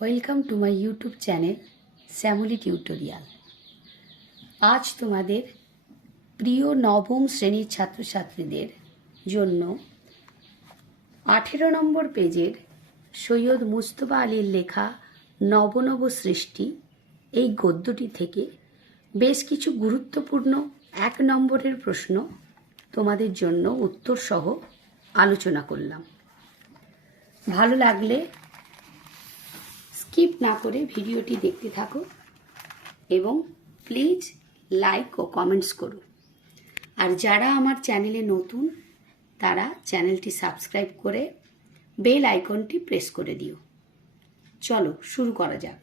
Welcome to my YouTube channel Shyamali tutorial. আজ তোমাদের প্রিয় নবম শ্রেণীর ছাত্রছাত্রীদের জন্য 18 নম্বর পেজের সৈয়দ মুজতবা আলীর লেখা নব নব সৃষ্টি এই গদ্যটি থেকে বেশ কিছু গুরুত্বপূর্ণ 1 নম্বরের প্রশ্ন তোমাদের জন্য উত্তর সহ আলোচনা করলাম। ভালো লাগলে স্কিপ না করে ভিডিওটি দেখতে থাকো এবং প্লিজ লাইক ও কমেন্টস করো। আর যারা আমার চ্যানেলে নতুন তারা চ্যানেলটি সাবস্ক্রাইব করে বেল আইকনটি প্রেস করে দিও। চলো শুরু করা যাক।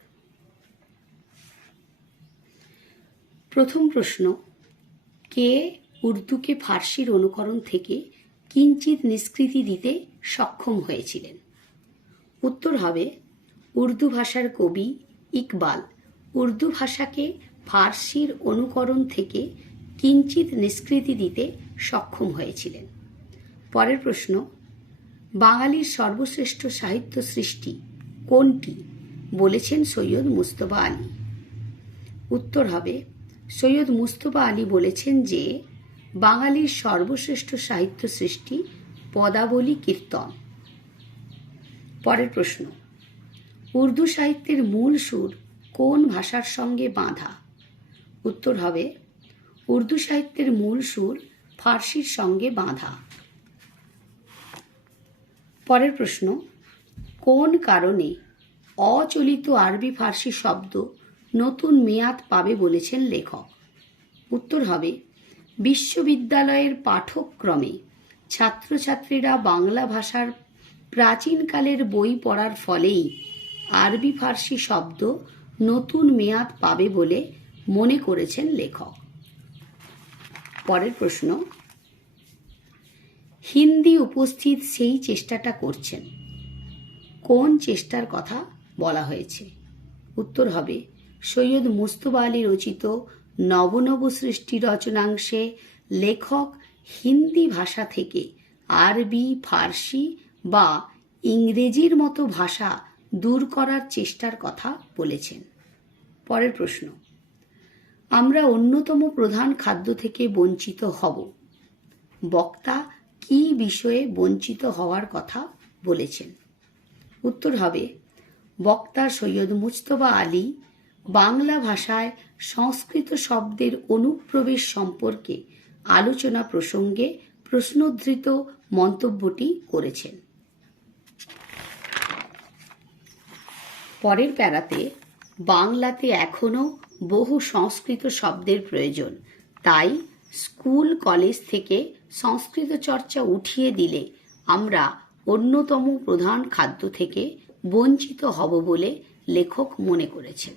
প্রথম প্রশ্ন, কে উর্দুকে ফার্সির অনুকরণ থেকে কিঞ্চিত নিষ্কৃতি দিতে সক্ষম হয়েছিলেন? উত্তর হবে উর্দু ভাষার কবি ইকবাল উর্দু ভাষাকে ফার্সির অনুকরণ থেকে কিঞ্চিত নিষ্কৃতি দিতে সক্ষম হয়েছিলেন। পরের প্রশ্ন, বাঙালির সর্বশ্রেষ্ঠ সাহিত্য সৃষ্টি কোনটি বলেছেন সৈয়দ মুজতবা আলী? উত্তর হবে সৈয়দ মুজতবা আলী বলেছেন যে বাঙালির সর্বশ্রেষ্ঠ সাহিত্য সৃষ্টি পদাবলী কীর্তন। পরের প্রশ্ন, উর্দু সাহিত্যের মূল সুর কোন ভাষার সঙ্গে বাঁধা? উত্তর হবে উর্দু সাহিত্যের মূল সুর ফার্সির সঙ্গে বাঁধা। পরের প্রশ্ন, কোন কারণে অচলিত আরবি ফার্সি শব্দ নতুন মেয়াদ পাবে বলেছেন লেখক? উত্তর হবে বিশ্ববিদ্যালয়ের পাঠ্যক্রমে ছাত্রছাত্রীরা বাংলা ভাষার প্রাচীনকালের বই পড়ার ফলেই আরবি ফার্সি শব্দ নতুন মেয়াদ পাবে বলে মনে করেছেন লেখক। পরের প্রশ্ন, হিন্দি উপস্থিত সেই চেষ্টাটা করছেন, কোন চেষ্টার কথা বলা হয়েছে? উত্তর হবে সৈয়দ মুজতবা আলী রচিত নব নব সৃষ্টি রচনাংশে লেখক হিন্দি ভাষা থেকে আরবি ফার্সি বা ইংরেজির মতো ভাষা দূর করার চেষ্টার কথা বলেছেন। পরের প্রশ্ন, আমরা অন্যতম প্রধান খাদ্য থেকে বঞ্চিত হব। বক্তা কি বিষয়ে বঞ্চিত হওয়ার কথা বলেছেন? উত্তর হবে বক্তা সৈয়দ মুজতবা আলী বাংলা ভাষায় সংস্কৃত শব্দের অনুপ্রবেশ সম্পর্কে আলোচনা প্রসঙ্গে প্রশ্নোদ্ধৃত মন্তব্যটি করেছেন। পরের প্যারাতে বাংলাতে এখনও বহু সংস্কৃত শব্দের প্রয়োজন, তাই স্কুল কলেজ থেকে সংস্কৃত চর্চা উঠিয়ে দিলে আমরা অন্যতম প্রধান খাদ্য থেকে বঞ্চিত হব বলে লেখক মনে করেছেন।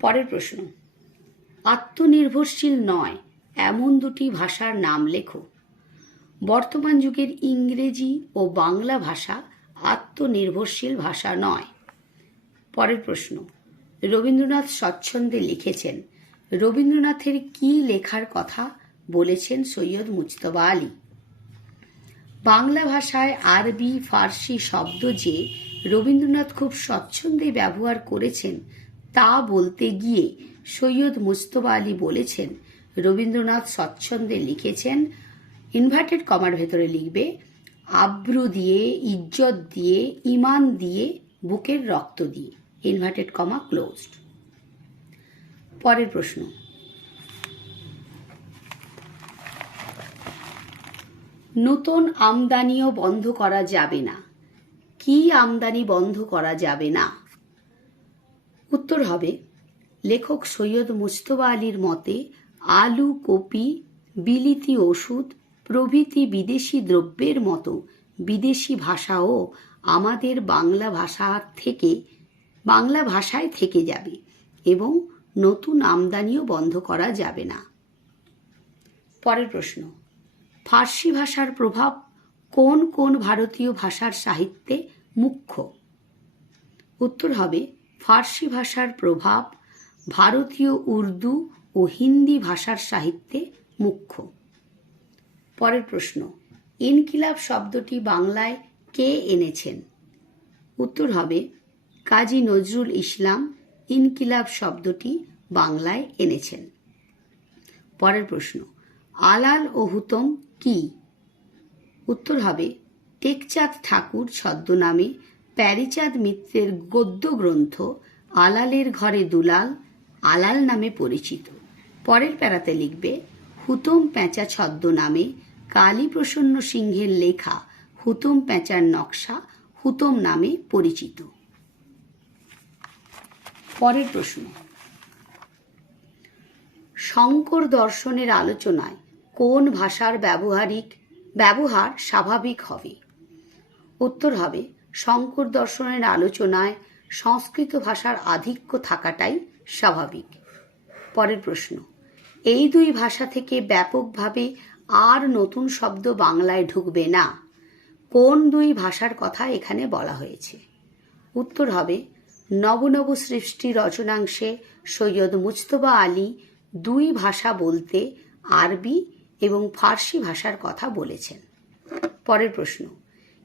পরের প্রশ্ন, আত্মনির্ভরশীল নয় এমন দুটি ভাষার নাম লেখো। বর্তমান যুগের ইংরেজি ও বাংলা ভাষা আত্মনির্ভরশীল ভাষা নয়। পরের প্রশ্ন, রবীন্দ্রনাথ স্বচ্ছন্দে লিখেছেন, রবীন্দ্রনাথের কি লেখার কথা বলেছেন সৈয়দ মুজতবা আলী? বাংলা ভাষায় আরবি ফার্সি শব্দ যে রবীন্দ্রনাথ খুব স্বচ্ছন্দে ব্যবহার করেছেন তা বলতে গিয়ে সৈয়দ মুজতবা আলী বলেছেন রবীন্দ্রনাথ স্বচ্ছন্দে লিখেছেন, ইনভার্টেড কমার ভেতরে লিখবে, আব্রু দিয়ে, ইজ্জত দিয়ে, ইমান দিয়ে, বুকের রক্ত দিয়ে, ইনভার্টেড কমা ক্লোজড। পরের প্রশ্ন, নতুন আমদানিও বন্ধ করা যাবে না। কি আমদানি বন্ধ করা যাবে না? উত্তর হবে লেখক সৈয়দ মুজতবা আলীর মতে আলু, কপি, বিলিতি ওষুধ প্রভৃতি বিদেশি দ্রব্যের মতো বিদেশি ভাষাও আমাদের বাংলা ভাষায় থেকে যাবে এবং নতুন আমদানিও বন্ধ করা যাবে না। পরের প্রশ্ন, ফার্সি ভাষার প্রভাব কোন কোন ভারতীয় ভাষার সাহিত্যে মুখ্য? উত্তর হবে ফার্সি ভাষার প্রভাব ভারতীয় উর্দু ও হিন্দি ভাষার সাহিত্যে মুখ্য। পরের প্রশ্ন, ইনকিলাব শব্দটি বাংলায় কে এনেছেন? উত্তর হবে কাজী নজরুল ইসলাম ইনকিলাব শব্দটি বাংলায় এনেছেন? পরের প্রশ্ন, আলাল ও হুতম কি? উত্তর হবে টেকচাঁদ ঠাকুর ছদ্মনামে প্যারীচাঁদ মিত্রের গদ্য গ্রন্থ আলালের ঘরে দুলাল আলাল নামে পরিচিত। পরের প্যারাতে লিখবে হুতম প্যাঁচা ছদ্মনামে কালীপ্রসন্ন সিংহের লেখা হুতম প্যাঁচার নকশা হুতম নামে পরিচিত। পরের প্রশ্ন, শঙ্কর দর্শনের আলোচনায় কোন ভাষার ব্যবহার স্বাভাবিক হবে? উত্তর হবে শঙ্কর দর্শনের আলোচনায় সংস্কৃত ভাষার আধিক্য থাকাটাই স্বাভাবিক। পরের প্রশ্ন, এই দুই ভাষা থেকে ব্যাপকভাবে আর নতুন শব্দ বাংলায় ঢুকবে না, কোন দুই ভাষার কথা এখানে বলা হয়েছে? উত্তর হবে নব নব সৃষ্টি রচনাংশে সৈয়দ মুজতবা আলী দুই ভাষা বলতে আরবি এবং ফার্সি ভাষার কথা বলেছেন। পরের প্রশ্ন,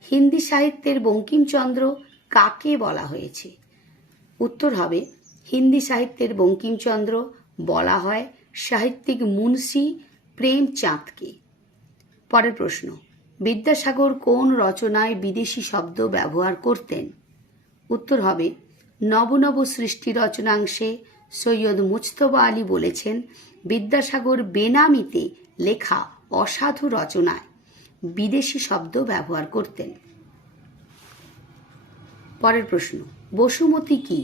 হিন্দি সাহিত্যের বঙ্কিমচন্দ্র কাকে বলা হয়েছে? উত্তর হবে হিন্দি সাহিত্যের বঙ্কিমচন্দ্র বলা হয় সাহিত্যিক মুন্সি প্রেমচাঁদকে। পরের প্রশ্ন, বিদ্যাসাগর কোন রচনায় বিদেশি শব্দ ব্যবহার করতেন? উত্তর হবে নব নব সৃষ্টি রচনাংশে সৈয়দ মুজতবা আলী বলেছেন বিদ্যাসাগর বেনামিতে লেখা অসাধু রচনায় বিদেশি শব্দ ব্যবহার করতেন। পরের প্রশ্ন, বসুমতী কি?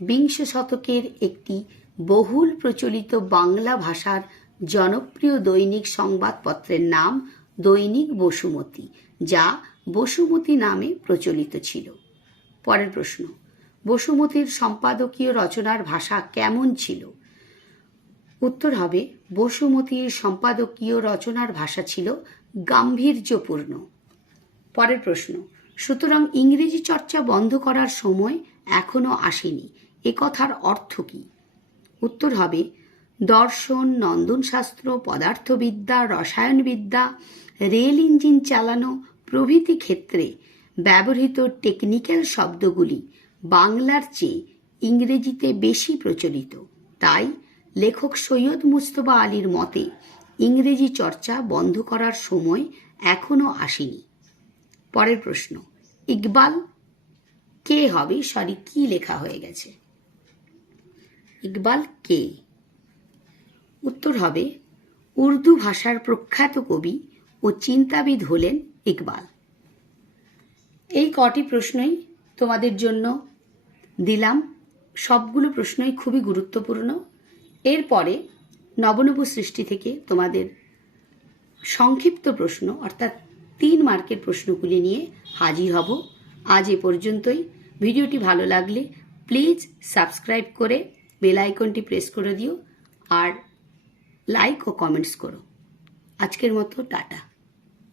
বিংশ শতকের একটি বহুল প্রচলিত বাংলা ভাষার জনপ্রিয় দৈনিক সংবাদপত্রের নাম দৈনিক বসুমতী, যা বসুমতী নামে প্রচলিত ছিল। পরের প্রশ্ন, বসুমতীর সম্পাদকীয় রচনার ভাষা কেমন ছিল? উত্তর হবে বসুমতীর সম্পাদকীয় রচনার ভাষা ছিল গাম্ভীর্যপূর্ণ। পরের প্রশ্ন, সুতরাং ইংরেজি চর্চা বন্ধ করার সময় এখনো আসেনি, এ কথার অর্থ কি? উত্তর হবে দর্শন, নন্দনশাস্ত্র, পদার্থবিদ্যা, রসায়নবিদ্যা, রেল ইঞ্জিন চালানো প্রভৃতি ক্ষেত্রে ব্যবহৃত টেকনিক্যাল শব্দগুলি বাংলার চেয়ে ইংরেজিতে বেশি প্রচলিত, তাই লেখক সৈয়দ মুজতবা আলীর মতে ইংরেজি চর্চা বন্ধ করার সময় এখনো আসেনি। পরের প্রশ্ন, ইকবাল কে হবে? কি লেখা হয়ে গেছে? ইকবাল কে? উত্তর হবে উর্দু ভাষার প্রখ্যাত কবি ও চিন্তাবিদ হলেন ইকবাল। এই কটি প্রশ্নই তোমাদের জন্য দিলাম, সবগুলো প্রশ্নই খুবই গুরুত্বপূর্ণ। এরপরে নবনব সৃষ্টি থেকে তোমাদের সংক্ষিপ্ত প্রশ্ন অর্থাৎ 3 মার্কের প্রশ্নগুলি নিয়ে হাজির হব। আজ এ পর্যন্তই। ভিডিওটি ভালো লাগলে প্লিজ সাবস্ক্রাইব করে বেল আইকনটি প্রেস করে দিও আর লাইক ও কমেন্টস করো। আজকের মতো টাটা।